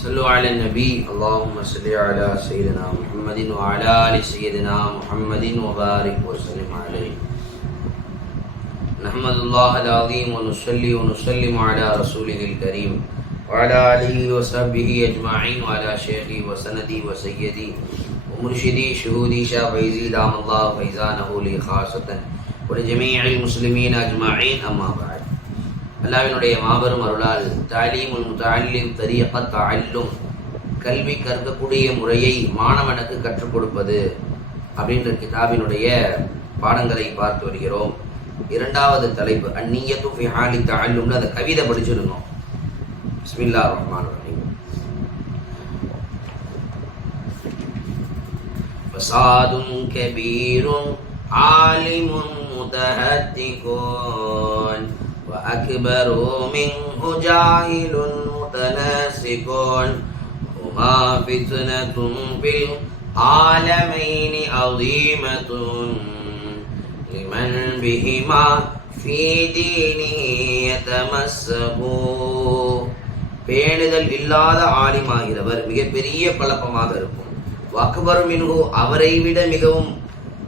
صلوا على النبي. اللهم صل على سيدنا محمد وعلى آل سيدنا محمد وبارك وسلم عليه. نحمد الله العظيم ونصلي ونسلم على رسوله الكريم وعلى آله وصحبه أجمعين وعلى شيخي وسندي وسيدي ومرشدي شهودي شاه فيزي دام الله فيزانه لي خاصة ولجميع المسلمين أجمعين. أما بعد. அல்லாவினுடைய மாபெரும் அருளால் தாலீமுல் முத்தல்லிம் தரியக்க தஅல்லும் கல்வி கற்கக்கூடிய முறையை மாணவனுக்கு கற்றுக் கொடுப்பது அப்படின்ற கிதாபினுடைய பாடங்களை பார்த்து வருகிறோம் இரண்டாவது தலைப்பு அந்நியத்து ஃபி ஹாலி தஅல்லும்னு அந்த கவிதை படிச்சிருந்தோம் பிஸ்மில்லா ரஹ்மான் ரஹீம் فساد كبير عالم متهتك وأكبر منه جاهل متناسك هما فتنة في العالمين عظيمة لمن بهما في دينه يتمسك பேணுதல் இல்லாத ஆலிமாகிறவர் மிகப்பெரிய குழப்பமாக இருக்கும் அக்பர் மின்ஹு அவரை விட மிகவும்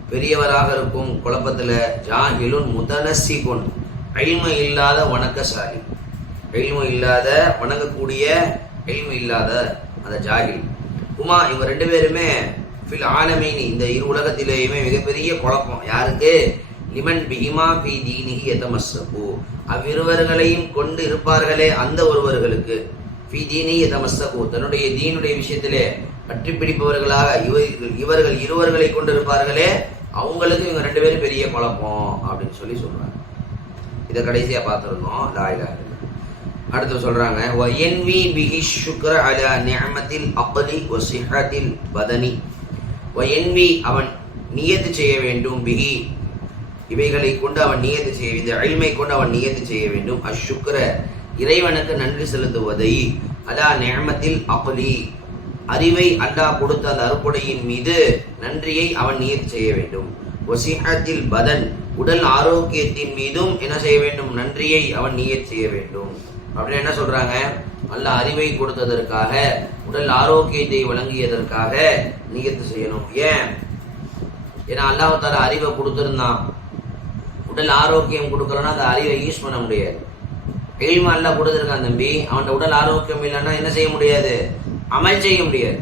பெரியவராக இருக்கும் குழப்பத்துல ஜாஹிலுன் முதனசிகுன் அழிமை இல்லாத வணக்கசாலி அழிமை இல்லாத வணங்கக்கூடிய அழிமை இல்லாத அந்த ஜாகில் உமா இவங்க ரெண்டு பேருமே ஃபில் ஆலமீனி இந்த இரு உலகத்திலேயுமே மிகப்பெரிய குழப்பம் யாருக்கு லிமன் பிஹிமா பி தீனிகி எதமஸ்ஸகு அவ்விருவர்களையும் கொண்டு இருப்பார்களே அந்த ஒருவர்களுக்கு பி தீனி எதமஸ்ஸகு தன்னுடைய தீனுடைய விஷயத்திலே பற்றி பிடிப்பவர்களாக இவர்கள் இவர்கள் இருவர்களை கொண்டு இருப்பார்களே அவங்களுக்கு இவங்க ரெண்டு பேரும் பெரிய குழப்பம் அப்படின்னு சொல்லி சொல்றாங்க இதை கடைசியாக பார்த்துருந்தோம். லாயிலா அடுத்து சொல்கிறாங்க ஒயன்வி பிஹி சுக்ர அல நியமத்தில் அப்பலி ஒ சிஹத்தில் பதனி. ஒயன்வி அவன் நியத்து செய்ய வேண்டும். பிஹி இவைகளை கொண்டு அவன் நியத்து செய்ய இந்த அழிமை கொண்டு அவன் நியத்து செய்ய வேண்டும். அஷுக்ர இறைவனுக்கு நன்றி செலுத்துவதை. அதா நேமத்தில் அப்பலி அறிவை அல்லாஹ் கொடுத்த அந்த அறுப்புடையின் மீது நன்றியை அவன் நியத்து செய்ய வேண்டும். ஒசிஹத்தில் பதன் உடல் ஆரோக்கியத்தின் மீதும் என்ன செய்ய வேண்டும்? நன்றியை அவன் நியத் செய்ய வேண்டும். அப்படின்னு என்ன சொல்றாங்க? நல்ல அறிவை கொடுத்ததற்காக உடல் ஆரோக்கியத்தை வழங்கியதற்காக நியத்து செய்யணும். ஏன்? ஏன்னா அல்லாஹால அறிவை கொடுத்துருந்தான். உடல் ஆரோக்கியம் கொடுக்கலன்னா அந்த அறிவை யூஸ் பண்ண முடியாது. எளிமை நல்லா கொடுத்துருக்கான் தம்பி. அவன் உடல் ஆரோக்கியம் இல்லைன்னா என்ன செய்ய முடியாது? அமல் செய்ய முடியாது.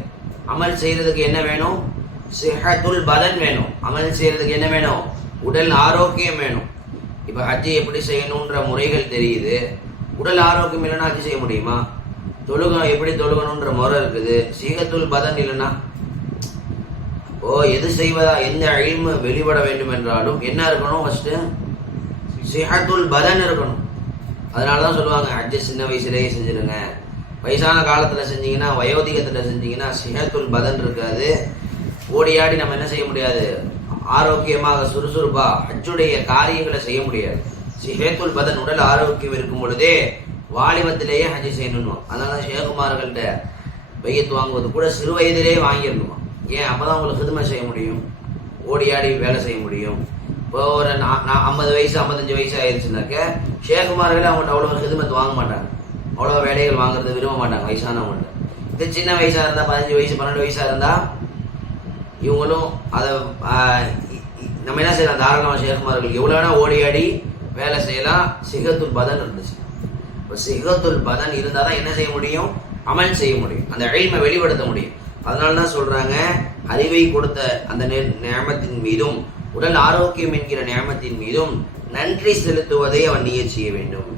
அமல் செய்யறதுக்கு என்ன வேணும்? சிஹத்துல் பலன் வேணும் அமல் செய்யறதுக்கு என்ன வேணும்? உடல் ஆரோக்கியம் வேணும். இப்போ ஹஜ்ஜை எப்படி செய்யணுன்ற முறைகள் தெரியுது. உடல் ஆரோக்கியம் இல்லைன்னா ஹஜ்ஜி செய்ய முடியுமா? தொழுகம் எப்படி தொழுகணுன்ற முறை இருக்குது. சீகத்துல் பதன் இல்லைன்னா ஓ எது செய்வதா எந்த அழிமு வெளிப்பட வேண்டும் என்றாலும் என்ன இருக்கணும் ஃபஸ்ட்டு சிஹத்துல் பதன் இருக்கணும். அதனால தான் சொல்லுவாங்க ஹஜ்ஜு சின்ன வயசுலேயே செஞ்சிருங்க. வயசான காலத்தில் செஞ்சீங்கன்னா வயோதிகத்தில் செஞ்சீங்கன்னா சிஹத்துல் பதன் இருக்காது. ஓடி ஆடி நம்ம என்ன செய்ய முடியாது? ஆரோக்கியமாக சுறுசுறுப்பா ஹஜ்ஜுடைய காரியங்களை செய்ய முடியாது. சிஹேத்துல் பதன் உடல் ஆரோக்கியம் இருக்கும் பொழுதே வாலிபத்திலேயே ஹஜ் செய்யணும் அதனால ஷேகுமார்கள்ட்ட பையத்து வாங்குவது கூட சிறு வயதிலே வாங்கிடணுமா ஏன்? அப்பதான் உங்களுக்கு ஹிதுமை செய்ய முடியும். ஓடி ஆடி வேலை செய்ய முடியும். இப்போ ஒரு நான் ஐம்பது வயசு ஐம்பத்தஞ்சு வயசு ஆயிடுச்சுனாக்க ஷேகுமார்களே அவங்கள்ட்ட அவ்வளோ ஹிதுமத்து வாங்க மாட்டாங்க. அவ்வளோ வேலைகள் வாங்குறது விரும்ப மாட்டாங்க வயசானவங்கள்ட்ட. இது சின்ன வயசாக இருந்தால் பதினஞ்சு வயசு பன்னெண்டு வயசாக இருந்தால் இவங்களும் அதை நம்ம என்ன செய்யலாம்? தாராளமாக ஷேகுமார்கள் எவ்வளோ வேணா ஓடி ஆடி வேலை செய்யலாம். சிகத்துல் பதன் இருந்துச்சு. இப்போ சிகத்துல் பதன் இருந்தால் தான் என்ன செய்ய முடியும்? அமல் செய்ய முடியும். அந்த அழிமை வெளிப்படுத்த முடியும். அதனால தான் சொல்கிறாங்க அறிவை கொடுத்த அந்த நியமத்தின் மீதும் உடல் ஆரோக்கியம் என்கிற நியமத்தின் மீதும் நன்றி செலுத்துவதை அவன் நியத் செய்ய வேண்டும்.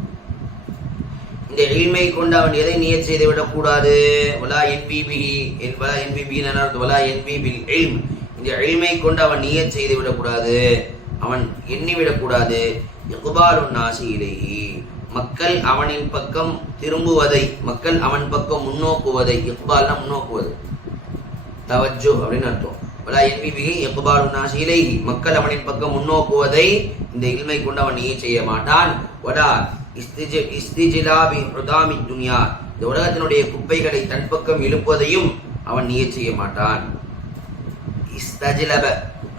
இந்த எளிமை கொண்டு அவன் எதை நியத் செய்து விடக்கூடாது வலா என்பிபிஹி வலா என்பிபி வலா என்பிபில் எல்ம் இந்த எளிமை கொண்டு அவன் நியத் செய்து விடக்கூடாது அவன் எண்ணி விடக்கூடாது. இகுபாலு நாசி இலேஹி. மக்கள் அவனின் பக்கம் திரும்புவதை மக்கள் அவன் பக்கம் முன்னோக்குவதை இக்பால்னா முன்னோக்குவது. தவஜு அப்படின்னு அர்த்தம். வலா என்பிபிஹி இக்பாலு நாசி இலேஹி. மக்கள் அவனின் பக்கம் முன்னோக்குவதை இந்த இல்மை கொண்டு அவன் நியத் செய்ய மாட்டான். வலா இஸ்திஜிலாபி ஹுதாமி துனியா. இந்த உலகத்தினுடைய குப்பைகளை தன் பக்கம் இழுப்பதையும் அவன் நீய செய்ய மாட்டான். இஸ்தஜிலப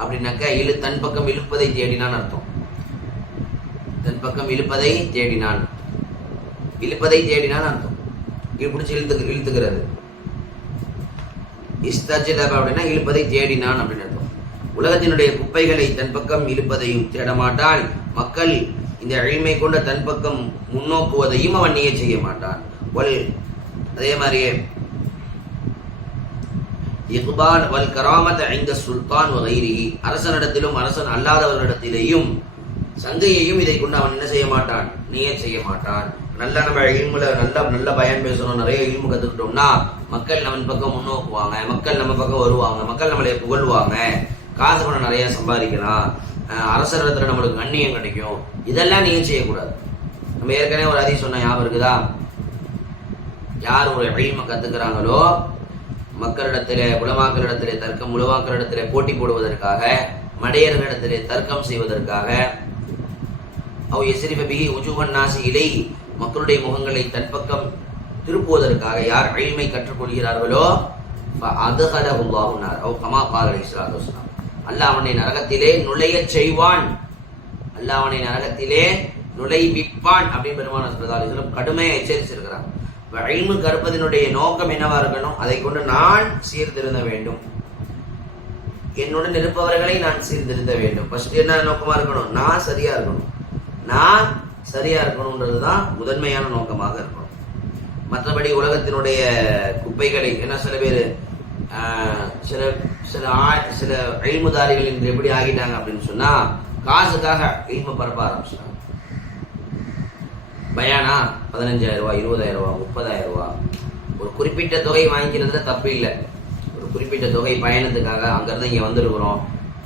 அப்படின்னாக்க இழு தன் பக்கம் இழுப்பதை தேடினான் அர்த்தம். தன் பக்கம் இழுப்பதை தேடினான். இழுப்பதை தேடினான் அர்த்தம். இது பிடிச்சி இழுத்து இழுத்துக்கிறது இஸ்தஜிலப அப்படின்னா இழுப்பதை தேடினான் அப்படின்னு அர்த்தம். உலகத்தினுடைய குப்பைகளை தன் பக்கம் இழுப்பதையும் தேடமாட்டான். மக்கள் இந்த எளிமை கொண்ட தன் பக்கம் முன்னோக்குவதையும் அவன் நீய செய்ய மாட்டான். வல் அதே மாதிரியே இஹ்பான் வல் கராமத் ஐந்த சுல்தான் வகைரி அரசனிடத்திலும் அரசன் அல்லாதவர்களிடத்திலேயும் சங்கையையும் இதை கொண்டு அவன் என்ன செய்ய மாட்டான்? நீய செய்ய மாட்டான். நல்ல நம்ம இல்முல நல்ல நல்ல பயன் பேசணும். நிறைய இல்மு கத்துக்கிட்டோம்னா மக்கள் நம்ம பக்கம் முன்னோக்குவாங்க மக்கள் நம்ம பக்கம் வருவாங்க மக்கள் நம்மளை புகழ்வாங்க. காசு பணம் நிறைய சம்பாதிக்கலாம். அஹ் நம்மளுக்கு கண்ணியம் கிடைக்கும். இதெல்லாம் நீங்க செய்யக்கூடாது. நம்ம ஏற்கனவே ஒரு அதிகம் சொன்ன ஞாபகம் இருக்குதா? யார் ஒரு இல்ம கத்துக்கிறாங்களோ மக்களிடத்திலே உலமாக்களிடத்திலே தர்க்கம் உலமாக்களிடத்திலே போட்டி போடுவதற்காக மடையர்களிடத்திலே தர்க்கம் செய்வதற்காக அவ் எசிரிப பிகி உஜுவன் நாசி இலை மக்களுடைய முகங்களை தன்பக்கம் திருப்புவதற்காக யார் அழிமை கற்றுக்கொள்கிறார்களோ அதுகலகுல்லாஹுனார் அவ் கமா பாதலை இஸ்லாத்து அல்லாஹ் அவனை நரகத்திலே நுழையச் செய்வான். அல்லாஹ் அவனை நரகத்திலே நுழைவிப்பான் அப்படின்னு பெருமான சொல்லும். கடுமையாக எச்சரிச்சிருக்கிறான் ஐமு கற்பதனுடைய நோக்கம் என்னவா இருக்கணும்? அதை கொண்டு நான் சீர்திருந்த வேண்டும். என்னுடன் இருப்பவர்களை நான் சீர்திருத்த வேண்டும். ஃபர்ஸ்ட் என்ன நோக்கமா இருக்கணும்? நான் சரியா இருக்கணும். நான் சரியா இருக்கணும்ன்றது தான் முதன்மையான நோக்கமாக இருக்கணும். மற்றபடி உலகத்தினுடைய குப்பைகளை என்ன சில பேர் சில சில ஆ- சில அழிமுதாரிகள் இன்று எப்படி ஆகிட்டாங்க அப்படின்னு சொன்னா காசுக்காக இல்ம பரப்ப ஆரம்பிச்சிட்டாங்க. பயானா பதினஞ்சாயிரம் ரூபாய் இருபதாயிரம் ரூபாய் முப்பதாயிரம் ரூபாய் ஒரு குறிப்பிட்ட தொகை வாங்கிக்கிறதுல தப்பு இல்லை. ஒரு குறிப்பிட்ட தொகை பயணத்துக்காக அங்கேருந்து இங்கே வந்துருக்குறோம்.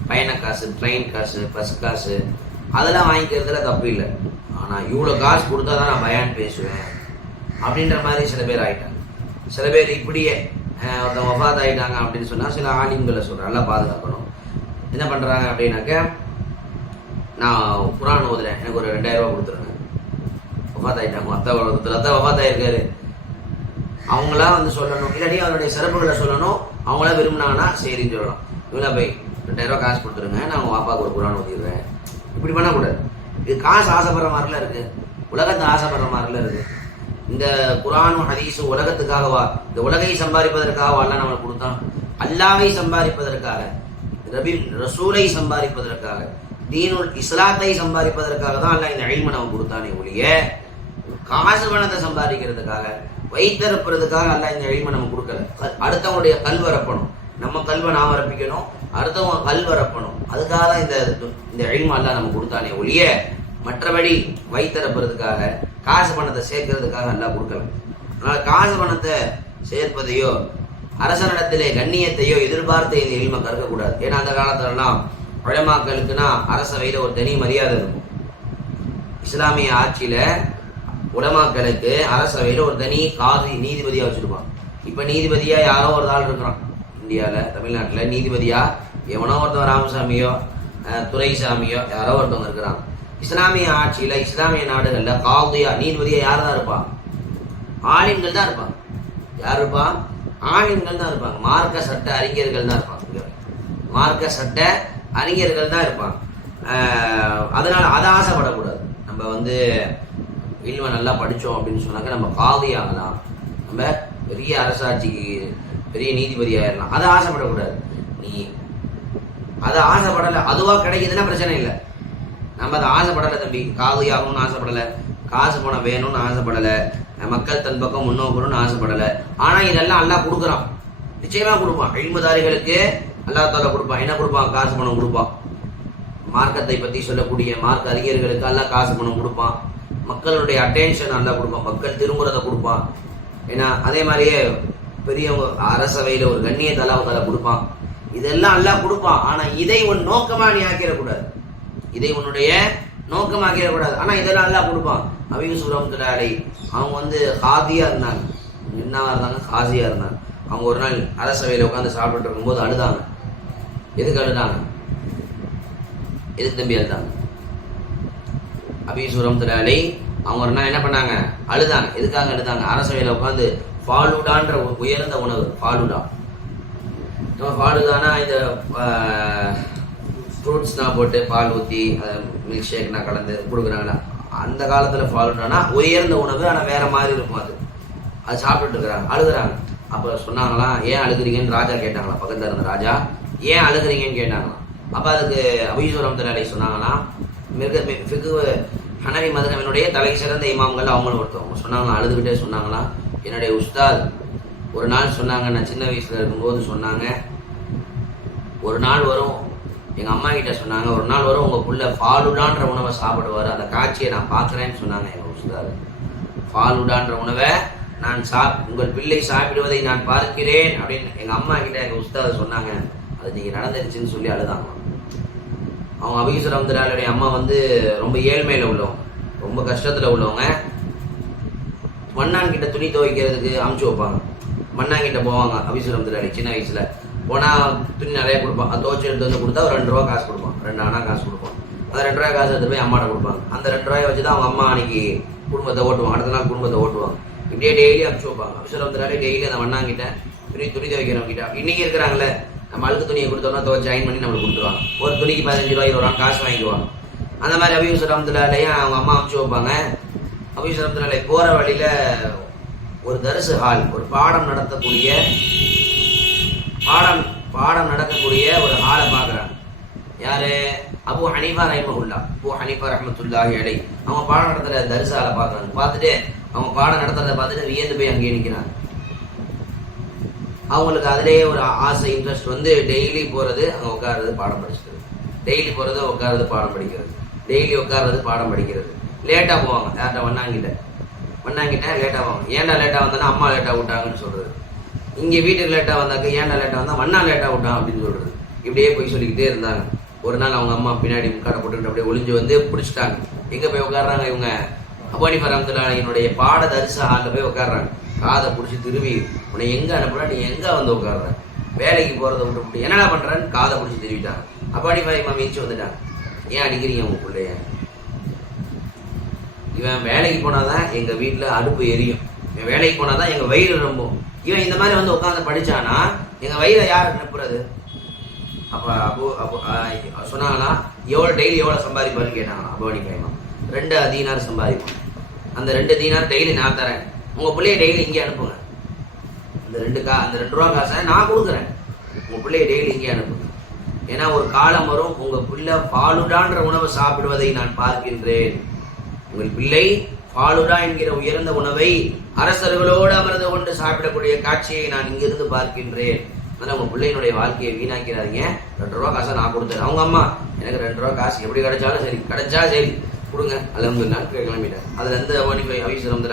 பயண காசு ட்ரெயின் காசு பஸ் காசு அதெல்லாம் வாங்கிக்கிறதுல தப்பு இல்லை. ஆனால் இவ்வளோ காசு கொடுத்தா தான் நான் பயான் பேசுவேன். அப்படின்ற மாதிரி சில பேர் ஆகிட்டாங்க சில பேர் இப்படியே ஒருத்தன் ஒருத்தவங்க ஆகிட்டாங்க அப்படின்னு சொன்னால் சில ஆலிம்களை சொல்கிறேன் நல்லா பாதுகாக்கணும். என்ன பண்ணுறாங்க அப்படின்னாக்க நான் குரான் ஓதுறேன். எனக்கு ஒரு ரெண்டாயிரம் கொடுத்துருங்க. வஃபாத் ஆயிட்டாங்க அத்தா ஒருத்தர் அத்தா வஃபாத் ஆகிருக்காரு அவங்களா வந்து சொல்லணும். இல்லாட்டி அவருடைய சிறப்புகளை சொல்லணும். அவங்களா விரும்பினாங்கன்னா சரின்னு சொல்லலாம். இவ்வளோ போய் ரெண்டாயிரம் காசு கொடுத்துருங்க. நான் உங்கள் பாப்பாவுக்கு ஒரு குரான் ஓதிடுறேன். இப்படி பண்ணக்கூடாது. இது காசு ஆசைப்படுற மாதிரிலாம் இருக்குது உலகத்தை ஆசைப்படுற மாதிரிலாம் இருக்குது இந்த குரானும் ஹதீஸும் உலகத்துக்காகவா? இந்த உலகை சம்பாதிப்பதற்காகவா அல்ல நம்மளுக்கு கொடுத்தான்? அல்லாவை சம்பாதிப்பதற்காக ரபி ரசூலை சம்பாதிப்பதற்காக தீனுல் இஸ்லாத்தை சம்பாதிப்பதற்காக தான் அல்ல இந்த அழிமை நம்ம கொடுத்தானே ஒழிய காசு பணத்தை சம்பாதிக்கிறதுக்காக வைத்திருப்பதுக்காக அல்ல இந்த எளிமை நம்ம கொடுக்கல. அடுத்தவங்களுடைய கல்வரப்பணும் நம்ம கல்வை நாம் வரப்பிக்கணும் அடுத்தவங்க கல் வரப்பணும். அதுக்காக தான் இந்த இந்த எளிமை நம்ம கொடுத்தானே ஒழிய மற்றபடி வைத்திருப்பதுக்காக காசு பணத்தை சேர்க்கறதுக்காக எல்லாம் கொடுக்கல. அதனால் காசு பணத்தை சேர்ப்பதையோ அரசனிடத்திலே கண்ணியத்தையோ எதிர்பார்த்து இந்த எளிமை கற்கக்கூடாது. ஏன்னா அந்த காலத்துலலாம் உலமாக்களுக்குன்னா அரசவையில் ஒரு தனி மரியாதை இருக்கும். இஸ்லாமிய ஆட்சியில் உலமாக்களுக்கு அரசவையில் ஒரு தனி காதி நீதிபதியாக வச்சுருப்பான் இப்போ நீதிபதியாக யாரோ ஒரு ஆள் இருக்கிறான். இந்தியாவில் தமிழ்நாட்டில் நீதிபதியாக எவனோ ஒருத்தன் ராமசாமியோ துரைசாமியோ யாரோ ஒருத்தவங்க இருக்கிறான் இஸ்லாமிய ஆட்சியில் இஸ்லாமிய நாடுகளில் காதியா நீதிபதியாக யார் தான் இருப்பான் ஆலிம்கள் தான் இருப்பாங்க. யார் இருப்பா? ஆலிம்கள் தான் இருப்பாங்க. மார்க்க சட்ட அறிஞர்கள் தான் இருப்பாங்க. மார்க்க சட்ட அறிஞர்கள் தான் இருப்பாங்க. அதனால் அதை ஆசைப்படக்கூடாது. நம்ம வந்து இல்ம நல்லா படித்தோம் அப்படின்னு சொன்னாக்க நம்ம காதி ஆகலாம் நம்ம பெரிய அரசாட்சிக்கு பெரிய நீதிபதி ஆயிடலாம் அதை ஆசைப்படக்கூடாது. நீ அதை ஆசைப்படலை. அதுவாக கிடைக்குதுன்னா பிரச்சனை இல்லை. நம்ம அதை ஆசைப்படலை தம்பி. காது ஆகணும்னு ஆசைப்படலை. காசு பணம் வேணும்னு ஆசைப்படலை. மக்கள் தன் பக்கம் முன்னோக்கணும்னு ஆசைப்படலை. ஆனால் இதெல்லாம் நல்லா கொடுக்குறான். நிச்சயமாக கொடுப்பான். ஐம்பதாரிகளுக்கு அல்லா தாலா கொடுப்பான். என்ன கொடுப்பான்? காசு பணம் கொடுப்பான். மார்க்கத்தை பற்றி சொல்லக்கூடிய மார்க்க அறிஞர்களுக்கு அல்லாஹ் காசு பணம் கொடுப்பான். மக்களுடைய அட்டென்ஷன் நல்லா கொடுப்பான். மக்கள் திரும்புறதை கொடுப்பான். ஏன்னா அதே மாதிரியே பெரியவங்க அரசவையில் ஒரு கண்ணியத்தை அல்லாஹ் தாலா கொடுப்பான். இதெல்லாம் நல்லா கொடுப்பான். ஆனால் இதை உன் நோக்கமாக நீ ஆக்கிடக்கூடாது. இதை உன்னுடைய நோக்கமாக்கிடக்கூடாது ஆனா இதெல்லாம் அல்லாஹ் கொடுப்பான். அபிகு சுரமத்துலாலை அவங்க வந்து ஹாதியாக இருந்தாங்க. என்னவா இருந்தாங்க ஹாசியாக இருந்தாங்க. அவங்க ஒரு நாள் அரசவையில உட்காந்து சாப்பிட்டு இருக்கும்போது அழுதாங்க. எதுக்கு அழுதாங்க? எதுக்கு தம்பி அழுதாங்க? அபிசுரம் திராளி அவங்க ஒரு நாள் என்ன பண்ணாங்க? அழுதாங்க. எதுக்காக அழுதாங்க? அரசவையில் உட்காந்து ஃபாலுடான்ற ஒரு உயர்ந்த உணவு ஃபாலுடா. நம்ம ஃபாலுதானா இந்த ஃப்ரூட்ஸ்லாம் போட்டு பால் ஊற்றி மில்க் ஷேக்னா கலந்து கொடுக்குறாங்களா அந்த காலத்தில் ஃபாலுடானா உயர்ந்த உணவு ஆனால் வேற மாதிரி இருக்கும் அது. அது சாப்பிட்டுட்டு இருக்கிறாங்க அழுகுறாங்க. அப்போ சொன்னாங்களாம் ஏன் அழுகுறீங்கன்னு? ராஜா கேட்டாங்களாம் பக்கத்தில் இருந்த ராஜா. ஏன் அழுகுறீங்கன்னு? கேட்டாங்களாம். அப்போ அதுக்கு அபிஜுரம் தலை சொன்னாங்களாம். மிருக ஃபிகு ஹனரி மதுரவனுடைய தலை சிறந்த இமாம்கள் அவங்களும் ஒருத்தவங்க சொன்னாங்களாம் அழுதுகிட்டே சொன்னாங்களாம். என்னுடைய உஸ்தாத் ஒரு நாள் சொன்னாங்க நான் சின்ன வயசில் இருக்கும்போது சொன்னாங்க ஒரு நாள் வரும் எங்கள் அம்மா கிட்ட சொன்னாங்க ஒரு நாள் வரும் உங்கள் புள்ள ஃபாலுடான்ற உணவை சாப்பிடுவார். அந்த காட்சியை நான் பார்க்குறேன்னு சொன்னாங்க எங்கள் உஸ்தாது. ஃபாலுடான்ற உணவை நான் சாப் உங்கள் பிள்ளை சாப்பிடுவதை நான் பார்க்கிறேன். அப்படின்னு எங்கள் அம்மா கிட்ட எங்கள் உஸ்தாது சொன்னாங்க. அது நீங்கள் நடந்துருச்சுன்னு சொல்லி அழுதாங்க. அவங்க அபிகீஸ் ரம்தலாலுடைய அம்மா வந்து ரொம்ப ஏழ்மையில் உள்ளவங்க ரொம்ப கஷ்டத்தில் உள்ளவங்க. மண்ணான் கிட்ட துணி துவைக்கிறதுக்கு அமுச்சு வைப்பாங்க. மண்ணான் கிட்ட போவாங்க அபிசுரம் திராடி சின்ன வயசில். போனால் துணி நிறைய கொடுப்பான். அது துவச்சி எடுத்து வந்து கொடுத்தா ஒரு ரெண்டு ரூபா காசு கொடுப்பான். ரெண்டு அணா காசு கொடுப்பான். அந்த ரெண்டு ரூபாய் காசு எடுத்து போய் அம்மாட்ட கொடுப்பாங்க. அந்த ரெண்டு ரூபாயை வச்சு தான் அவங்க அம்மா அன்னைக்கு குடும்பத்தை ஓட்டுவாங்க. அடுத்த நாள் குடும்பத்தை ஓட்டுவாங்க. இப்படியே டெய்லி அனுப்பிச்சு வைப்பாங்க. அபிஷரத்தினாலே டெய்லி அந்த வண்ணாங்கிட்ட துணி துணி துவைக்கிறவங்கிட்ட இன்னைக்கு இருக்கிறாங்களே நம்ம அழுக்கு துணியை கொடுத்தோம்னா துவைச்சு அயன் பண்ணி நம்மளுக்கு கொடுத்துருவாங்க. ஒரு துணிக்கு பதினஞ்சு ரூபாய் இருபது ரூபா காசு வாங்கிடுவாங்க அந்த மாதிரி அபியூசரம்துலாலையும் அவங்க அம்மா அமுச்சு வைப்பாங்க. அபியூசரம்துலாலை போகிற வழியில் ஒரு தரிசு ஹால் ஒரு பாடம் நடத்தக்கூடிய பாடம் நடக்கக்கூடிய ஒரு ஆளை பார்க்குறாங்க யாரு? அபு ஹனீஃபா ரஹிமஹுல்லா. அபு ஹனீஃபா ரஹமத்துல்லாஹி அலை. அவங்க பாடம் நடத்துற தரிசு பார்க்குறாங்க. பார்த்துட்டு அவங்க பாடம் நடத்துறத பார்த்துட்டு வியந்து போய் அங்கேயே நிற்கிறாங்க அவங்களுக்கு அதிலேயே ஒரு ஆசை இன்ட்ரெஸ்ட் வந்து டெய்லி போகிறது அங்கே உட்காருறது பாடம் படிச்சுக்கிறது. டெய்லி போகிறது உட்காருறது பாடம் படிக்கிறது. டெய்லி உட்காருறது பாடம் படிக்கிறது. லேட்டாக போவாங்க. யார்கிட்ட? வண்ணாங்கிட்ட. வண்ணாங்கிட்ட லேட்டாக போவாங்க. ஏன்டா லேட்டாக வந்தோன்னா அம்மா லேட்டாக விட்டாங்கன்னு சொல்கிறது இங்கே வீட்டுக்கு லேட்டாக வந்தாக்க ஏன்டா லேட்டாக வந்தால் வண்ணா லேட்டாக விட்டான் அப்படின்னு சொல்கிறது இப்படியே போய் சொல்லிக்கிட்டே இருந்தாங்க. ஒரு நாள் அவங்க அம்மா பின்னாடி முக்காடை போட்டுக்கிட்டு அப்படியே ஒளிஞ்சு வந்து பிடிச்சிட்டாங்க. எங்கே போய் உட்காடுறாங்க இவங்க? அபானி பரமத்துலானியினுடைய பாட தரிசன ஹாலில் போய் உட்காடுறாங்க காதை பிடிச்சி திரும்பி உன்னை எங்கே அனுப்புனா நீ எங்கே வந்து உட்காடுற வேலைக்கு போகிறத விட்டு விட்டு என்னடா பண்ணுறேன்னு காதை பிடிச்சி திரும்பிட்டாங்க. அப்பாடி பாய்மா மீச்சு வந்துட்டாங்க. ஏன் அடிக்கிறீங்க உங்க பிள்ளைய? இவன் வேலைக்கு போனாதான் எங்கள் வீட்டில் அடுப்பு எரியும். வேலைக்கு வேலைக்கு போனாதான் எங்கள் வயிறு ரொம்பும். இவன் இந்த மாதிரி வந்து உட்காந்து படித்தானா எங்கள் வயிறை யார் நிரப்புறது? அப்போ அப்போ அப்போ சொன்னாங்கன்னா எவ்வளோ டெய்லி எவ்வளோ சம்பாதிப்பாருன்னு கேட்டாங்க அபோனி கைமா ரெண்டு தீனார் சம்பாதிப்போம் அந்த ரெண்டு தீனார் டெய்லி நான் தரேன். உங்கள் பிள்ளைய டெய்லி இங்கே அனுப்புங்க. அந்த ரெண்டு கா அந்த ரெண்டு ரூபா காசை நான் கொடுக்குறேன். உங்கள் பிள்ளைய டெய்லி இங்கே அனுப்புங்க. ஏன்னா ஒரு காலம் வரும் உங்கள் பிள்ளை பாலுடான்ற உணவை சாப்பிடுவதை நான் பார்க்கின்றேன். உங்கள் பிள்ளை பாலுடா என்கிற உயர்ந்த உணவை அரசர்களோடு அமர்ந்து கொண்டு சாப்பிடக்கூடிய காட்சியை நான் இங்கிருந்து பார்க்கின்றேன். அதனால் உங்க பிள்ளையினுடைய வாழ்க்கையை வீணாக்கிறாதீங்க. ரெண்டு ரூபா காசை நான் கொடுத்தேன் அவங்க அம்மா எனக்கு ரெண்டு ரூபா காசு எப்படி கிடைச்சாலும் சரி. கிடைச்சா சரி. கொடுங்க. அலமதுல்லா கிளம்பிட்டேன் அதுல இருந்து அவனிக்கு அவிசரம்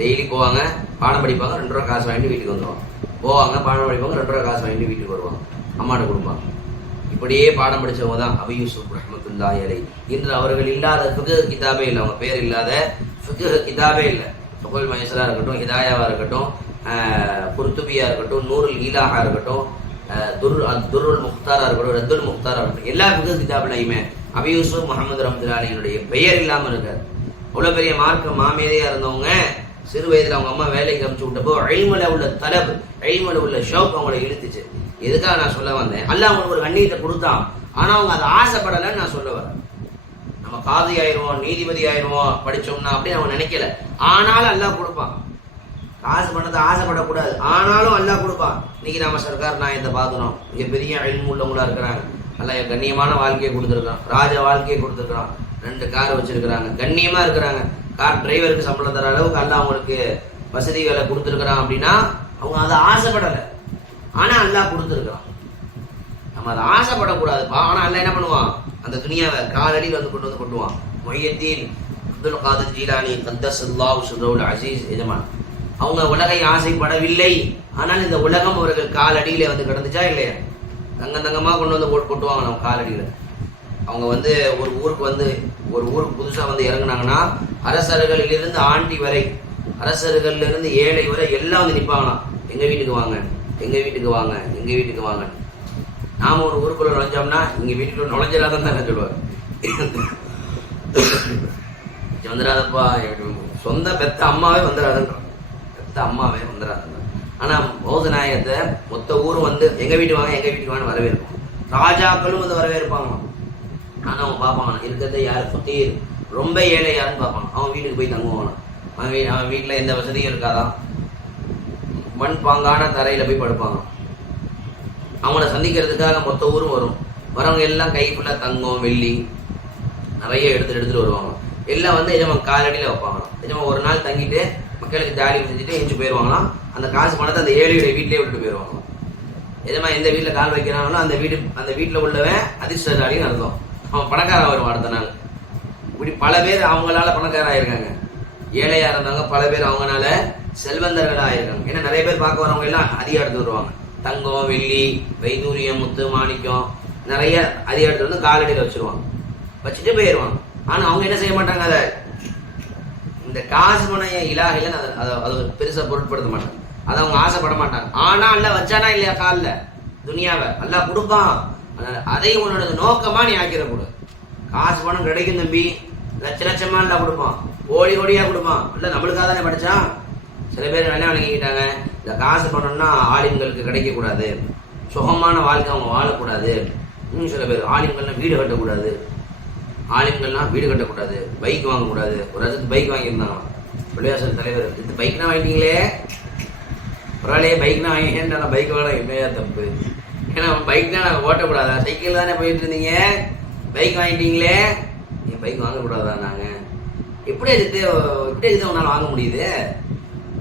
டெய்லி போவாங்க. பாடம் படிப்பாங்க. ரெண்டு ரூபா காசு வாங்கிட்டு வீட்டுக்கு வந்துருவாங்க. போவாங்க பாடம் படிப்பாங்க. ரெண்டு ரூபா காசு வாங்கிட்டு வீட்டுக்கு வருவாங்க. அம்மாட்ட கொடுப்பாங்க. இப்படியே பாடம் படித்தவங்க தான் அபியூசு ரஹமத்துல்லா ரஹமத்துல்லாஹி இன்று அவர்கள் இல்லாத ஃபிக்ஹ் கிதாபே இல்லை. அவங்க பேர் இல்லாத ஃபிக்ஹ் கிதாபே இல்லை. ஃபுகுல் மயசரா இருக்கட்டும் ஹிதாயாவாக இருக்கட்டும் ஆஹ், இருக்கட்டும் நூருல் ஈலாஹா இருக்கட்டும் துர் துருல் முக்தாரா இருக்கட்டும் ரத்துல் முக்தாரா இருக்கட்டும் எல்லா ஃபிக்ஹ் கிதாப்லையுமே அபி யூசுப் முகமது ரஹமத்துல்லாஹினுடைய பெயர் இல்லாமல் இருக்கார். அவ்வளோ பெரிய மார்க்க மாமேதையாக இருந்தவங்க சிறு வயதில் அவங்க அம்மா வேலைக்கு அனுப்பிச்சு விட்டப்போ அழிமலை உள்ள தலப்பு அழிமலை உள்ள ஷோக் அவங்களை இழுத்துச்சு. எதுக்காக நான் சொல்ல வந்தேன்? அல்ல அவங்களுக்கு ஒரு கண்ணியத்தை கொடுத்தான். ஆனால் அவங்க அதை ஆசைப்படலைன்னு நான் சொல்ல வரேன். நம்ம காதி ஆயிடுவோம் நீதிபதி ஆயிருவோம் படிச்சோம்னா அப்படின்னு அவன் நினைக்கல. ஆனாலும் அல்லாஹ் கொடுப்பான். காசு பண்ணதை ஆசைப்படக்கூடாது. ஆனாலும் அல்லாஹ் கொடுப்பான். இன்னைக்கு நம்ம சர்க்கார் நாயத்தை பார்க்கணும். இங்க பெரிய அழிவு உள்ளவங்களா இருக்கிறாங்க. நல்லா கண்ணியமான வாழ்க்கையை கொடுத்துருக்கான். ராஜ வாழ்க்கையை கொடுத்துருக்கான் ரெண்டு கார் வச்சிருக்கிறாங்க. கண்ணியமா இருக்கிறாங்க. கார் டிரைவருக்கு சம்பளம் தர அளவுக்கு அல்ல அவங்களுக்கு வசதிகளை கொடுத்துருக்கிறான் அப்படின்னா அவங்க அதை ஆசைப்படலை. ஆனா அல்லாஹ் கொடுத்துருக்கான் நம்ம அதை ஆசைப்படக்கூடாதுப்பா. ஆனா அல்ல என்ன பண்ணுவான்? அந்த துணியாவை காலடியில் வந்து கொண்டு வந்து கொண்டுவான் மொய்யத்தீன் அப்துல் காதர் ஜீலானி கத்தஸ் அல்லாஹ் சுரவுல் அசீஸ் எஜமான். அவங்க உலகை ஆசைப்படவில்லை. ஆனால் இந்த உலகம் அவர்கள் காலடியில் வந்து கிடந்துச்சா இல்லையா? தங்க தங்கமாக கொண்டு வந்து போட்டு கொட்டுவாங்க நம்ம காலடியில். அவங்க வந்து ஒரு ஊருக்கு வந்து ஒரு ஊருக்கு புதுசாக வந்து இறங்குனாங்கன்னா அரசர்களிலிருந்து ஆண்டி வரை அரசர்கள்லேருந்து ஏழை வரை எல்லாம் வந்து நிற்பாங்களாம் எங்கள் வீட்டுக்கு வாங்க எங்கள் வீட்டுக்கு வாங்க எங்கள் வீட்டுக்கு வாங்க. நாம ஒரு ஊருக்குள்ள நுழைஞ்சோம்னா இங்க வீட்டுக்குள்ள நுழைஞ்சிடாதான் தான் சொல்லுவார். வந்துடாதப்பா சொந்த பெத்த அம்மாவே வந்துடாதுன்றான் பெத்த அம்மாவே வந்துடாதுன்றான் ஆனா பௌத்தநாயகத்தை மொத்த ஊரும் வந்து எங்க வீட்டு வாங்க எங்க வீட்டுக்கு வாங்க வரவேற்போம். ராஜாக்களும் வந்து வரவேற்பாங்களாம். ஆனா அவன் பார்ப்பான் இருக்கிறத யார் ஃபக்கீர் ரொம்ப ஏழை யாருன்னு பார்ப்பான் அவன் வீட்டுக்கு போய் தங்குவான்? அவன் வீ அவன் வீட்டில் எந்த வசதியும் இருக்காதான் மண் பாங்கான தரையில் போய் படுப்பாங்க அவங்கள சந்திக்கிறதுக்காக மொத்த ஊரும் வரும். வரவங்க எல்லாம் கை ஃபுல்லாக தங்கம் வெள்ளி நிறைய எடுத்துட்டு எடுத்துகிட்டு வருவாங்க. எல்லாம் வந்து எஜமான் காலடியில் வைப்பாங்களாம். எஜமான் ஒரு நாள் தங்கிட்டு மக்களுக்கு ஜாலி செஞ்சுட்டு எஞ்சி போயிடுவாங்களாம் அந்த காசு பணத்தை அந்த ஏழையுடைய வீட்டிலே விட்டு போயிடுவாங்க எதமா எந்த வீட்டில் கால் வைக்கிறாங்களோ அந்த வீடு அந்த வீட்டில் உள்ளவன் அதிர்ஷ்டசாலின்னு அர்த்தம். அவன் பணக்காரன் வருவான் அடுத்த நாள். இப்படி பல பேர் அவங்களால பணக்காரன் ஆயிருக்காங்க. ஏழையாக இருந்தவங்க பல பேர் அவங்கனால செல்வந்தர்களாக ஆயிருக்காங்க. ஏன்னா நிறைய பேர் பார்க்க வரவங்க எல்லாம் அதிகம் எடுத்து வருவாங்க. தங்கம் வெள்ளி வைதூரியம் முத்து மாணிக்கம் நிறைய அதிகாரத்தில் எடுத்து வந்து காலடியில் வச்சுருவான் வச்சுட்டு போயிடுவான் ஆனால் அவங்க என்ன செய்ய மாட்டாங்க அதை? இந்த காசு பணைய இலாகையில் அதை அதை அதை பெருசாக பொருட்படுத்த மாட்டாங்க. அதை அவங்க ஆசைப்பட மாட்டாங்க. ஆனால் அல்ல வச்சானா இல்லையா காலில்? துனியாவை. நல்லா கொடுப்பான் அதை உன்னோட நோக்கமாக நீ ஆக்கிடக்கூடாது. காசு பணம் கிடைக்கும் தம்பி. லட்ச லட்சமாக நல்லா கொடுப்பான். கோடி கோடியாக கொடுப்பான். இல்லை நம்மளுக்காக தானே படித்தான் சில பேர் நல்லா வணங்கிக்கிட்டாங்க இந்த காசு பணம்னா ஆளுங்களுக்கு கிடைக்கக்கூடாது. சுகமான வாழ்க்கை அவங்க வாழக்கூடாது. இன்னும் சில பேர் ஆளுங்கள்லாம் வீடு கட்டக்கூடாது. ஆளுங்கள்லாம் வீடு கட்டக்கூடாது. பைக் வாங்கக்கூடாது. ஒரு வருஷத்துக்கு பைக் வாங்கியிருந்தாங்க விளையாசல் தலைவர் இது பைக்னா வாங்கிட்டீங்களே? பரவாயில்லையே பைக்னா வாங்கிட்டேன் பைக் வேணாம் என்னையா தப்பு? ஏன்னா பைக்னா நாங்கள் ஓட்டக்கூடாதா? சைக்கிள் தானே போயிட்டு இருந்தீங்க? பைக் வாங்கிட்டீங்களே? நீ பைக் வாங்கக்கூடாதா நாங்கள் எப்படி எடுத்து எப்படி எடுத்து உன்னால் வாங்க முடியுது?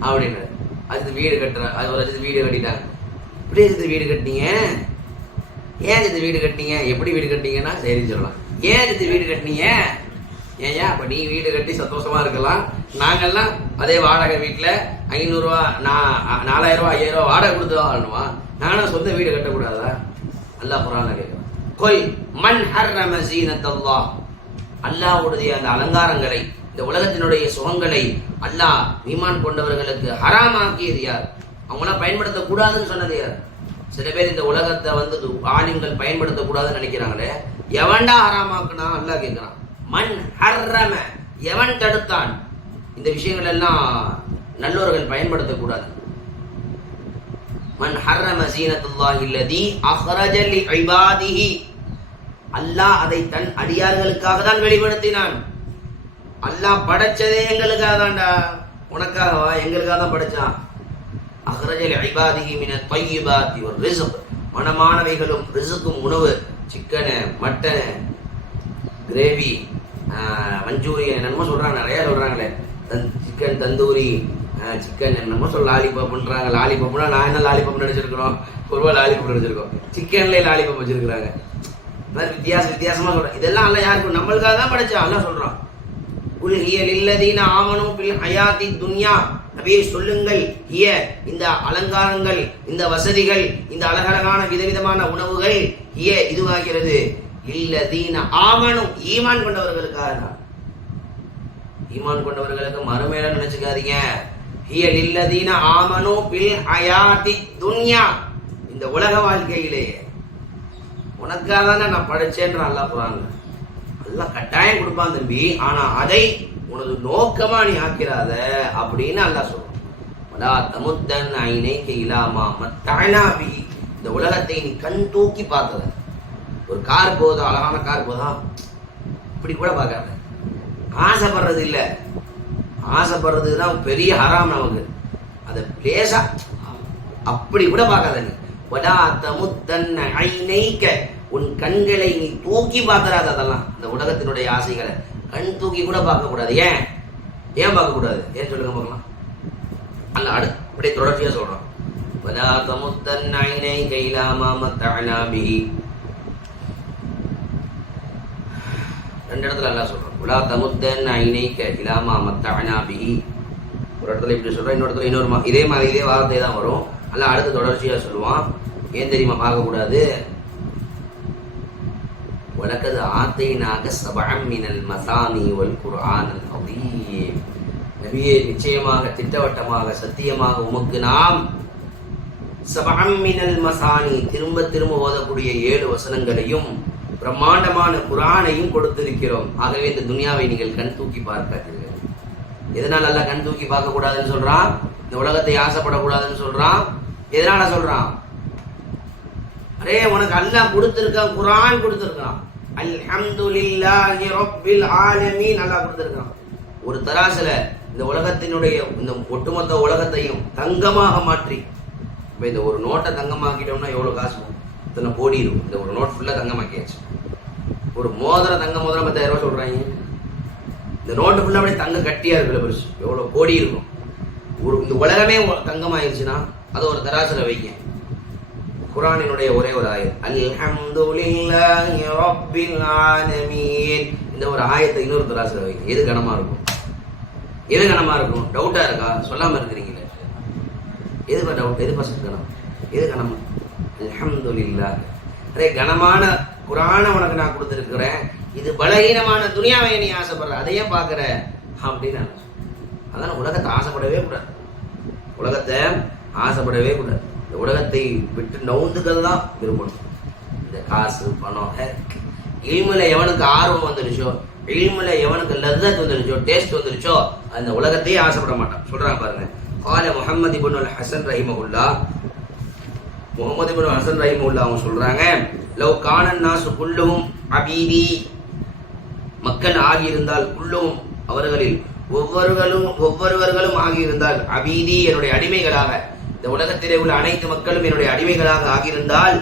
அப்படின்னு அதுக்கு வீடு கட்டுறேன் அது ஒரு அடுத்து வீடு கட்டிட்டாங்க. எப்படி எடுத்து வீடு கட்டினீங்க? ஏன் எடுத்து வீடு கட்டினீங்க? எப்படி வீடு கட்டினீங்கன்னா சரின்னு சொல்லலாம். ஏன் எடுத்து வீடு கட்டினீங்க? ஏன் அப்போ நீ வீடு கட்டி சந்தோஷமா இருக்கலாம். நாங்கள்லாம் அதே வாடகை வீட்டில் ஐநூறுரூவா நான் நாலாயிரரூவா ஐயாயிரரூவா வாடகை கொடுத்து வாழணுமா? நானும் சொந்த வீடு கட்டக்கூடாதா? நல்லா குரான்ல கேட்குறேன் கொல் மண் ஹர்ரம ஜீனத்தல்லாஹ். அல்லாஹ்வுடைய அந்த அலங்காரங்களை இந்த உலகத்தினுடைய சுகங்களை அல்லாஹ் ஈமான் கொண்டவர்களுக்கு ஹராமாக்கியது யார்? அவங்களாம் பயன்படுத்தக்கூடாதுன்னு சொன்னது யார்? சில பேர் இந்த உலகத்தை வந்து ஆலிம்கள் பயன்படுத்தக்கூடாதுன்னு நினைக்கிறாங்களே. எவன்டா ஹராமாக்குனா? அல்லாஹ் கேட்கிறான். மண் ஹர்ரம. எவன் தடுத்தான்? இந்த விஷயங்கள் எல்லாம் நல்லோர்கள் பயன்படுத்தக்கூடாது. மன் ஹர்ரம சீனத்துல்லாஹி அல்லதி அஹ்ரஜ இபாதிஹி அல்லாஹ் அதை தன் அடியார்களுக்காக தான் வெளிப்படுத்தினான். அல்லாஹ் படைச்சதே எங்களுக்காக தான்டா உனக்காகவா? எங்களுக்காக தான் படைச்சான். அகரஜல் ஐபாதிகி மின தையிபாத்தி ஒரு ரிஸ்க். மனமானவைகளும் ரிசுக்கும் உணவு. சிக்கனு மட்டனு கிரேவி மஞ்சூரியன் என்னமோ சொல்கிறாங்க நிறையா சொல்கிறாங்களே தன் சிக்கன் தந்தூரி சிக்கன் என்னமோ சொல்ல லாலிபாப்ன்றாங்க லாலிபாப்னா நான் என்ன லாலிபாப் நினச்சிருக்கிறோம் ஒருவா லாலிபாப் நினச்சிருக்கோம் சிக்கன்லேயே லாலிபாப் வச்சிருக்கிறாங்க. மாதிரி வித்தியாச வித்தியாசமாக சொல்கிறேன் இதெல்லாம் எல்லாம் யாருக்கும் நம்மளுக்காக தான் படைச்சா அல்ல சொல்கிறான் குல் ஹிய லில்லதீன ஆமனு பில் ஹயாத்தி துன்யா. நபியை சொல்லுங்கள் ஹிய இந்த அலங்காரங்கள் இந்த வசதிகள் இந்த அழகழகான விதவிதமான உணவுகள் ஹிய இதுவாகிறது. இல்லதீன ஆமனும் ஈமான் கொண்டவர்களுக்காக தான். ஈமான் கொண்டவர்களுக்கு மறுமையில நினைச்சுக்காதீங்க. ஹிய இல்லதீன ஆமனும் பில் ஹயாத்தி துன்யா. இந்த உலக வாழ்க்கையிலே உனக்காக தானே நான் படிச்சேன்ற அல்லா போறாங்க எல்லாம் கட்டாயம் கொடுப்பான் தம்பி. ஆனா அதை உனது நோக்கமா நீ ஆக்கிறாத அப்படின்னு அல்லா சொல்றான். வலா தமுத்தன் ஐனைக்கு இலாமா மத்தானாபி இந்த உலகத்தை நீ கண் தூக்கி பார்த்தத ஒரு கார் போதா அழகான கார் போதா? இப்படி கூட பார்க்காத. ஆசைப்படுறது இல்லை. ஆசைப்படுறது தான் பெரிய ஹராம் நமக்கு. அதை லேசா அப்படி கூட பார்க்காத நீ. வலா தமுத்தன் ஐனைக்க உன் கண்களை நீ தூக்கி பார்க்கறாத அதெல்லாம். இந்த உலகத்தினுடைய ஆசைகளை கண் தூக்கி கூட பார்க்கக்கூடாது. ஏன்? ஏன் பார்க்கக்கூடாது? ஏன் சொல்லுங்க பார்க்கலாம். அல்ல அடு. அப்படியே தொடர்ச்சியாக சொல்றோம். வலா தமுத்தன் ஐனைக்க இலா மா மத்தஅனா பிஹி. ரெண்டு இடத்துல அல்லாஹ் சொல்றான். உலா தமுத்தன் ஐனைக்க இலாமா மத்தஅனா பிஹி. ஒரு இடத்துல இப்படி சொல்கிறோம் இன்னொரு இடத்துல இன்னொரு இதே மாதிரி இதே வார்த்தை தான் வரும். அல்லாஹ் அடுத்த தொடர்ச்சியாக சொல்லுவான். ஏன் தெரியுமா? பார்க்கக்கூடாது. கூடாது வலக்கது ஆத்தைனாக சபஅம் மினல் மசானி வல் குர்ஆனல் அதீம் நபியே நிச்சயமாக திட்டவட்டமாக சத்தியமாக உமக்கு நாம் சபஅம் மினல் மசானி திரும்ப திரும்ப ஓதக்கூடிய ஏழு வசனங்களையும் பிரம்மாண்டமான குரானையும் கொடுத்திருக்கிறோம். ஆகவே இந்த துனியாவை நீங்கள் கண் தூக்கி பார்க்காதீர்கள். எதனால் நல்லா கண் தூக்கி பார்க்க கூடாதுன்னு சொல்றான்? இந்த உலகத்தை ஆசைப்படக்கூடாதுன்னு சொல்றான்? எதனால சொல்றான்? அரே உனக்கு அல்லாஹ் கொடுத்துருக்கான் குரான் கொடுத்திருக்கான் அல்ஹம்துலில்லாஹி ரப்பில் ஆலமீன் அல்லாஹ் கொடுத்திருக்கான் ஒரு தராசுல இந்த உலகத்தினுடைய இந்த ஒட்டுமொத்த உலகத்தையும் தங்கமாக மாற்றி. இப்போ இந்த ஒரு நோட்டை தங்கமாக்கிட்டோம்னா எவ்வளோ காசு போகும் இத்தனை கோடி இருக்கும். இந்த ஒரு நோட் ஃபுல்லாக தங்கமாக்கியாச்சு. ஒரு மோதிர தங்க மோதிரம் பத்தாயிரம் ரூபாய் சொல்கிறாங்க இந்த நோட்டு ஃபுல்லாக அப்படியே தங்க கட்டியாக இருக்குல்ல பெருசு? எவ்வளோ கோடி இருக்கும். ஒரு இந்த உலகமே தங்கமாயிருச்சுன்னா அதை ஒரு தராசில் வைங்க. குரானினுடைய ஒரே ஒரு ஆயத் அல்ஹம்துலில்லாஹி ரப்பில் ஆலமீன். இந்த ஒரு ஆயத்தை இன்னொரு தராசில் வைங்க. எது கனமா இருக்கும்? எது கனமா இருக்கும்? டவுட்டா இருக்கா? சொல்லாம இருக்கிறீங்களே. எது டவுட் எது பர்சன்ட் கனம்? எது கனம்? அல்ஹம்துலில்லாஹ். அதே கனமான குரான உனக்கு நான் கொடுத்துருக்குறேன். இது பலகீனமான துணியாவை நீ ஆசைப்படுற. அதையே பார்க்குற. அப்படின்னு நான் அதான் உலகத்தை ஆசைப்படவே கூடாது. உலகத்தை ஆசைப்படவே கூடாது. இந்த உலகத்தை விட்டு நவுந்துகள் தான் விரும்பணும். இந்த காசு பணம் எளிமையில் எவனுக்கு ஆர்வம் வந்துருச்சோ இல்முல எவனுக்கு லzzத் வந்துருச்சோ டேஸ்ட் வந்துருச்சோ அந்த உலகத்தையே ஆசைப்பட மாட்டான். சொல்கிறாங்க பாருங்க. கால முஹம்மது இபுன் ஹசன் ரஹிமகுல்லா முகமது இபுன் ஹசன் ரஹிமகுல்லா அவங்க சொல்கிறாங்க லவ் காணன் நாசு குள்ளும் அபீதி மக்கள் ஆகியிருந்தால் குள்ளும் அவர்களில் ஒவ்வொருவர்களும் ஒவ்வொருவர்களும் ஆகியிருந்தால் அபீதி என்னுடைய அடிமைகளாக. இந்த உலகத்திலே உள்ள அனைத்து மக்களும் என்னுடைய அடிமைகளாக ஆகியிருந்தால்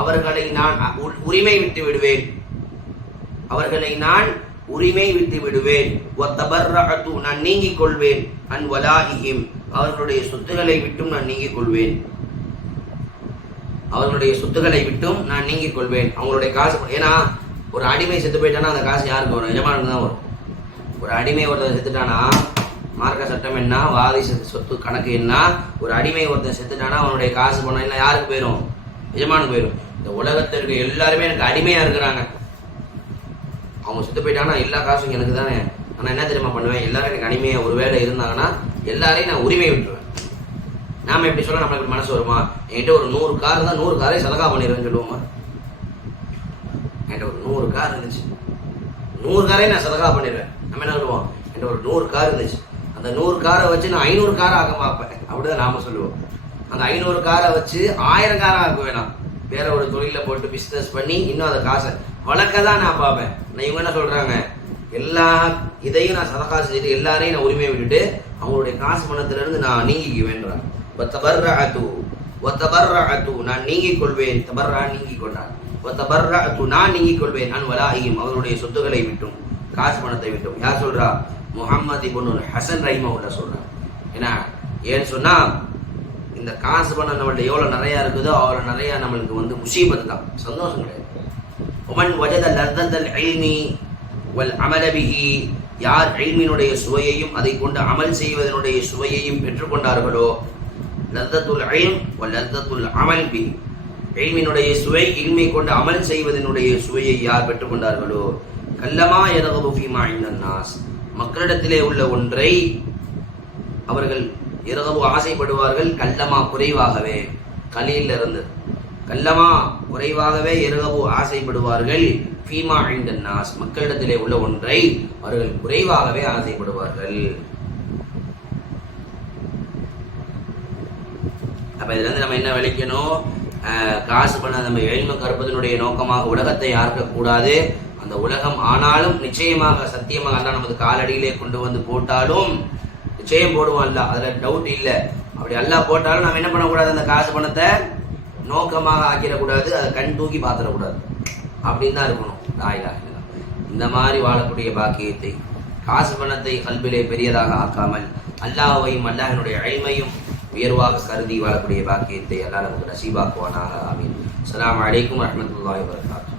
அவர்களை நான் உரிமை விட்டு விடுவேன். அவர்களை நான் உரிமை விட்டு விடுவேன். நான் நீங்கிக் கொள்வேன். அன் வலாஹிஹிம் அவர்களுடைய சொத்துக்களை விட்டும் நான் நீங்கிக் கொள்வேன். அவர்களுடைய சொத்துக்களை விட்டும் நான் நீங்கிக் கொள்வேன். அவங்களுடைய காசு ஏன்னா ஒரு அடிமை செத்து போயிட்டானா அந்த காசு யாருக்கு வரும்? எஜமானுக்கு தான் வரும். ஒரு அடிமை ஒருத்தர் செத்துட்டானா மார்க்க சட்டம் என்ன? வாதி சொத்து- சொத்து கணக்கு என்ன? ஒரு அடிமை ஒருத்தன் செத்துட்டானா அவனுடைய காசு பணம் எல்லாம் யாருக்கு போயிடும் எஜமானுக்கு போயிடும் இந்த உலகத்தில் இருக்க எல்லாருமே எனக்கு அடிமையா இருக்கிறாங்க. அவங்க செத்து போயிட்டாங்கன்னா எல்லா காசும் எனக்கு தானே. நான் என்ன தெரியுமா பண்ணுவேன்? எல்லாரும் எனக்கு அடிமையா ஒருவேளை இருந்தாங்கன்னா எல்லாரையும் நான் உரிமை விட்டுருவேன். நாம எப்படி சொல்ல நம்மளுக்கு மனசு வருமா? என்கிட்ட ஒரு நூறு கார் தான் நூறு காரையும் சலகா பண்ணிடுவேன்னு சொல்லுவோமா? என்கிட்ட ஒரு நூறு கார் இருந்துச்சு. நூறு காரையும் நான் சலகா பண்ணிடுவேன். நம்ம என்ன சொல்லுவோம்? என்கிட்ட ஒரு நூறு கார் இருந்துச்சு. அந்த நூறு காரை வச்சு நான் ஐநூறு காரை ஆக்க பார்ப்பேன் அப்படிதான் நாம சொல்லுவோம். அந்த ஐநூறு காரை வச்சு ஆயிரம் காரை ஆக்க வேணாம். வேற ஒரு தொழில போட்டு பிசினஸ் பண்ணி இன்னும் அதை காசை வளர்க்க தான் நான் பார்ப்பேன். நான் இவங்க என்ன சொல்றாங்க? எல்லா இதையும் நான் சதகா செஞ்சுட்டு எல்லாரையும் நான் உரிமையை விட்டுட்டு அவங்களுடைய காசு பணத்துல இருந்து நான் நீங்கிக்க வேண்டாம் வத்தபர்ரஅது வத்தபர்ரஅது நான் நீங்கிக் கொள்வேன். தபர்ரா நீங்கிக் கொண்டான் வத்தபர்ரஅது நான் நீங்கிக் கொள்வேன். நான் வலாகியும் அவருடைய சொத்துக்களை விட்டும் காசு பணத்தை விட்டும். யார் சொல்றா? முகமது இப்னு ஹசன் ரஹிமஹுல்லா சொல்றான் ஏன்னா ஏன்னு சொன்னா இந்த காசு பணம் நம்மள்ட்ட எவ்வளவு நிறைய இருக்குதோ அவ்வளவு நிறைய நம்மளுக்கு வந்து முசீபத் தான். சந்தோஷம் கிடையாது. உமன் வஜத லத்தல் இல்மி வல் அமல யார் இல்மினுடைய சுவையையும் அதை கொண்டு அமல் செய்வதனுடைய சுவையையும் பெற்றுக்கொண்டார்களோ லத்தத்துல் ஐம் வல் லத்தத்துல் அமல் பி இல்மினுடைய சுவை இல்மை கொண்டு அமல் செய்வதனுடைய சுவையை யார் பெற்றுக்கொண்டார்களோ கல்லமா எரகபு ஃபீமா நாஸ் மக்களிடத்திலே உள்ள ஒன்றை அவர்கள் இரவு ஆசைப்படுவார்கள் கல்லமா குறைவாகவே. கலியில் இருந்து கல்லமா குறைவாகவே இரவு ஆசைப்படுவார்கள். ஃபீமா இந்த நாஸ் மக்களிடத்திலே உள்ள ஒன்றை அவர்கள் குறைவாகவே ஆசைப்படுவார்கள். அப்ப இதுல இருந்து நம்ம என்ன விளைக்கணும்? காசு பண்ண நம்ம எழும கற்பதனுடைய நோக்கமாக உலகத்தை யார்க்க கூடாது அந்த உலகம் ஆனாலும் நிச்சயமாக சத்தியமாக அல்ல நமது காலடியிலே கொண்டு வந்து போட்டாலும் நிச்சயம் போடுவோம் அல்ல அதுல டவுட் இல்ல. அப்படி அல்லாஹ் போட்டாலும் நம்ம என்ன பண்ணக்கூடாது? அந்த காசு பணத்தை நோக்கமாக ஆக்கிடக்கூடாது அதை கண் தூக்கி பார்த்துடக்கூடாது. அப்படின்னு தான் இருக்கணும். தாயிலா இந்த மாதிரி வாழக்கூடிய பாக்கியத்தை காசு பணத்தை கல்விலே பெரியதாக ஆக்காமல் அல்லாஹையும் அல்லாஹினுடைய அழிமையும் உயர்வாக கருதி வாழக்கூடிய பாக்கியத்தை அல்லா நமக்கு நசீபாக்குவானாக. ஆமீன். அஸ்ஸலாமு அலைக்கும் வரஹ்மத்துல்லாஹி வபரகாத்துஹு.